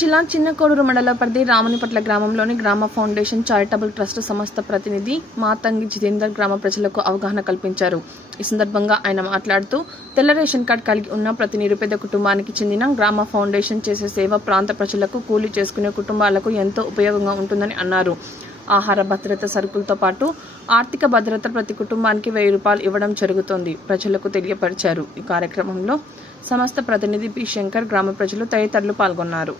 జిల్లా చిన్నకోడూరు మండల పరిధి రామనిపట్ల గ్రామంలోని గ్రామ ఫౌండేషన్ చారిటబుల్ ట్రస్ట్ సంస్థ ప్రతినిధి మాతంగి జితేందర్ గ్రామ ప్రజలకు అవగాహన కల్పించారు. ఈ సందర్భంగా ఆయన మాట్లాడుతూ తెల్ల రేషన్ కార్డు కలిగి ఉన్న ప్రతి నిరుపేద కుటుంబానికి చెందిన గ్రామ ఫౌండేషన్ చేసే సేవ ప్రాంత ప్రజలకు కూలీ చేసుకునే కుటుంబాలకు ఎంతో ఉపయోగంగా ఉంటుందని అన్నారు. ఆహార భద్రత, సరుకులతో పాటు ఆర్థిక భద్రత ప్రతి కుటుంబానికి 1000 రూపాయలు ఇవ్వడం జరుగుతోంది ప్రజలకు తెలియపరిచారు. ఈ కార్యక్రమంలో సంస్థ ప్రతినిధి పి శంకర్, గ్రామ ప్రజలు తదితరులు పాల్గొన్నారు.